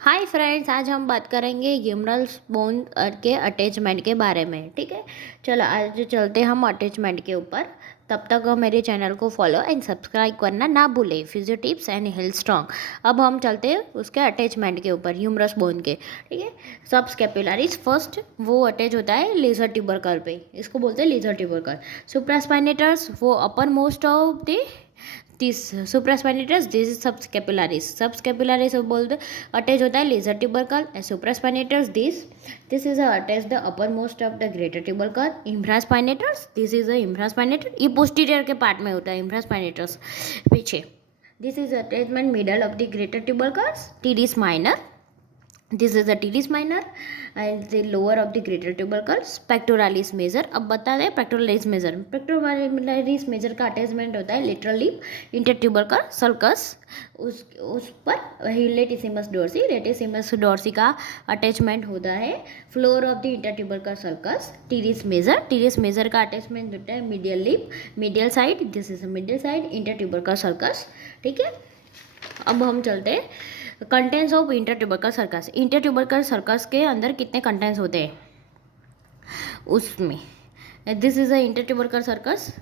Hi friends, आज हम बात करेंगे ह्यूमरस बोन के अटैचमेंट के बारे में। ठीक है, चलो आज चलते हम अटैचमेंट के ऊपर। तब तक मेरे चैनल को फॉलो एंड सब्सक्राइब करना ना भूलें। Physio tips and health strong. अब हम चलते हैं उसके अटैचमेंट के ऊपर, ह्यूमरस बोन के। ठीक है, सबस्कैपुलारिस फर्स्ट वो अटैच होता है लेजर ट्यूबरकल पे, इसको बोलते हैं लेजर ट्यूबरकल। सुप्रास्पाइनेटस वो upper most of the this supraspinatus, this is subscapularis बोलते अटैच होता है lesser tubercle. Supraspinatus this is attach the upper most of the greater tubercle. Infraspinatus this is a infraspinator, ये posterior के part में होता है infraspinatus पीछे। This is attachment middle of the greater tubercle. Teres minor, this is the teres minor and the lower of the greater tubercles. Pectoralis major, अब बता दें pectoralis major. Pectoralis major का attachment होता है lateral lip inter tubercular sulcus, उस पर latissimus dorsi. Latissimus dorsi का attachment होता है floor of the inter tubercular sulcus. Teres major का अटैचमेंट होता है medial lip medial side, this is medial side inter tubercular sulcus. ठीक है, अब हम चलते हैं contents of inter tubercular sulcus. Inter tubercular sulcus के अंदर कितने कंटेंट्स होते हैं उसमें। This is a inter tubercular sulcus.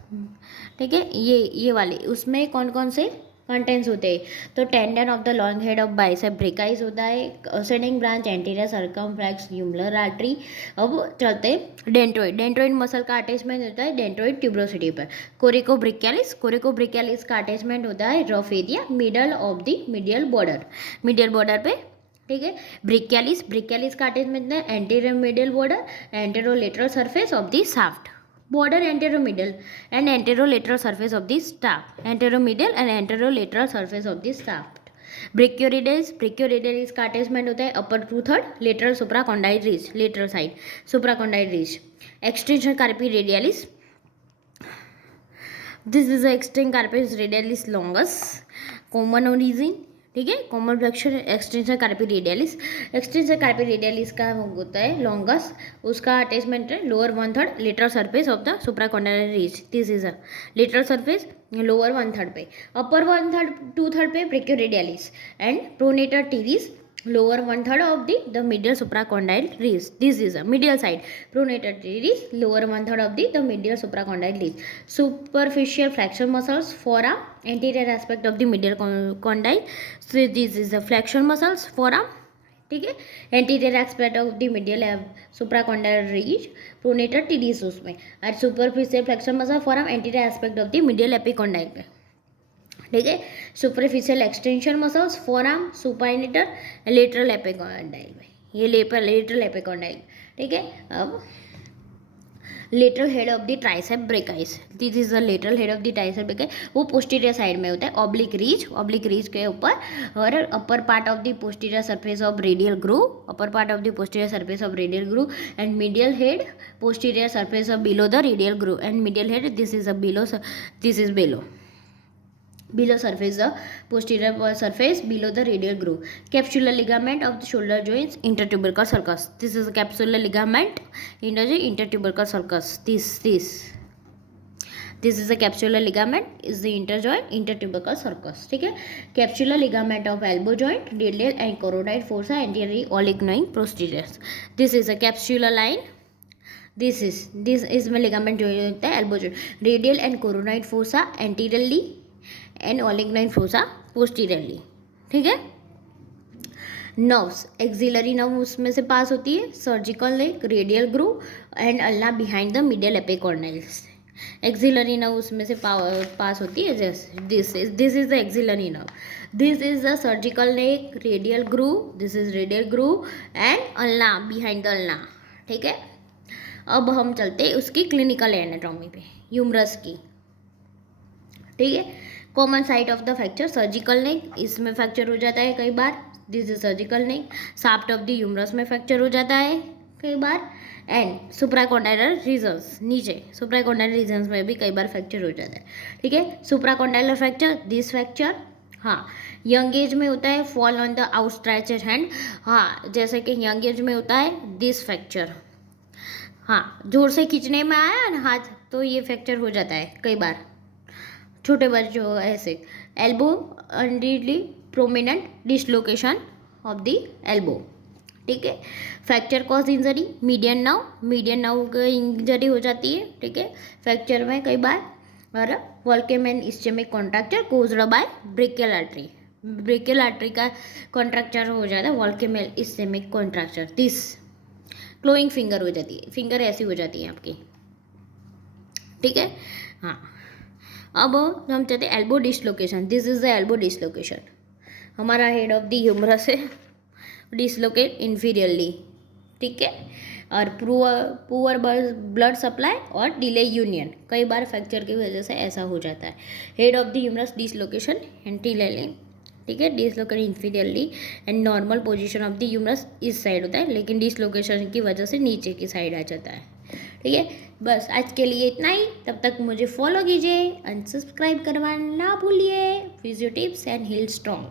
ठीक है, ये वाले उसमें कौन कौन से कंटेंट्स होते हैं, तो tendon of the long head of bicep brachii होता है। Ascending branch anterior circumflex humeral artery. अब चलते हैं डेंट्रोइड मसल का अटैचमेंट होता है डेंट्रोइड ट्यूब्रोसिटी पर। कोरिकोब्रिकैलिस का अटैचमेंट होता है rough area middle of the medial border पे। ठीक है, ब्रिकियालिस का अटैचमेंट है anterior medial border anterolateral surface of the shaft border anteromedial and anterolateral surface of the shaft, anteromedial and anterolateral surface of the shaft. Brachioradialis का attachment होता है upper two third lateral supracondylar ridge, lateral side supracondylar ridge. Extension carpi radialis, this is extension carpi radialis longus, common origin. ठीक है, common flexion extension carpi radialis का होता है longus, उसका attachment है lower one third lateral surface of the supracondylar ridge. This is a lateral surface lower one third पे, upper one third two third पे brachioradialis and pronator teres lower one third of the medial supracondyle ridge. This is a medial side pronator teres, lower one third of the medial supracondyle ridge. Superficial flexion muscles forearm, anterior aspect of the medial condyle, so this is the flexion muscles forearm. ठीक है, anterior aspect of the medial supracondylar ridge pronator teres उसमें, और superficial flexion muscle forearm anterior aspect of the medial epicondyle पे। ठीक है, superficial extension muscles forearm supinator lateral epicondyle में, ये lateral epicondyle. ठीक है, अब lateral head of the tricep brachii, this is the lateral head of the tricep brachii, वो posterior side में होता है ऑब्लिक रीज के ऊपर। और upper part of the posterior surface of radial groove, upper part of the posterior surface of radial groove and medial head posterior surface of below the radial groove and medial head, this is below surface the posterior surface below the radial groove. Capsular ligament of the shoulder joints intertubercle sulcus, this is a capsular ligament in the intertubercle sulcus. This is a capsular ligament is the intertubercle sulcus. ठीक है, capsular ligament of elbow joint radial and coronary fossa anterior olignoid posterior, this is a capsular line. this is में ligament जो होता है elbow joint radial and coronary fossa anteriorly and olecranon fossa posteriorly. ठीक है, nerves axillary nerve उसमें से pass होती है, surgical neck radial groove and ulna behind the medial epicondyles. Axillary nerve उसमें से पास होती है, जैसे this is the axillary nerve, this is the surgical neck radial groove, this is radial groove and ulna behind the ulna. ठीक है, अब हम चलते हैं उसकी क्लिनिकल एनाटॉमी पे, ह्यूमरस की। ठीक है, common site of the fracture surgical neck, इसमें फ्रैक्चर हो जाता है कई बार, this is surgical neck. Shaft of the humerus में फ्रैक्चर हो जाता है कई बार, एंड सुप्राकॉन्डाइलर रीजन्स, नीचे सुप्राकॉन्डाइलर रीजन्स में भी कई बार फ्रैक्चर हो जाता है। ठीक है, सुप्राकॉन्डाइलर फ्रैक्चर, दिस फ्रैक्चर, हाँ यंग एज में होता है, fall on the outstretched hand, हाँ जैसे कि यंग एज में होता है दिस फ्रैक्चर, हाँ जोर से खींचने में आया ना हाथ तो ये फ्रैक्चर हो जाता है कई बार, छोटे बच्चों ऐसे। Elbow unduly prominent dislocation of the elbow, ठीक है। Fracture cause injury median nerve की इंजरी हो जाती है, ठीक है। फ्रैक्चर में कई बार और Volkmann ischemic contracture caused by brachial artery का कॉन्ट्रैक्चर हो जाता है Volkmann ischemic contracture. This clawing finger हो जाती है, फिंगर ऐसी हो जाती है आपकी, ठीक है। हाँ, अब हम चाहते हैं elbow dislocation. This is the elbow dislocation. हमारा हेड ऑफ द ह्यूमरस है डिसलोकेट इंफीरियरली, ठीक है। और पुअर ब्लड सप्लाई और डिले यूनियन, कई बार फ्रैक्चर की वजह से ऐसा हो जाता है। Head of the humerus dislocation anteriorly, ठीक है, dislocate inferiorly and normal position of the humerus इस साइड होता है, लेकिन डिसलोकेशन की वजह से नीचे की साइड आ जाता है, ठीक है। बस आज के लिए इतना ही, तब तक मुझे फॉलो कीजिए, अनसब्सक्राइब करवाना ना भूलिए। Physio tips and heal strong.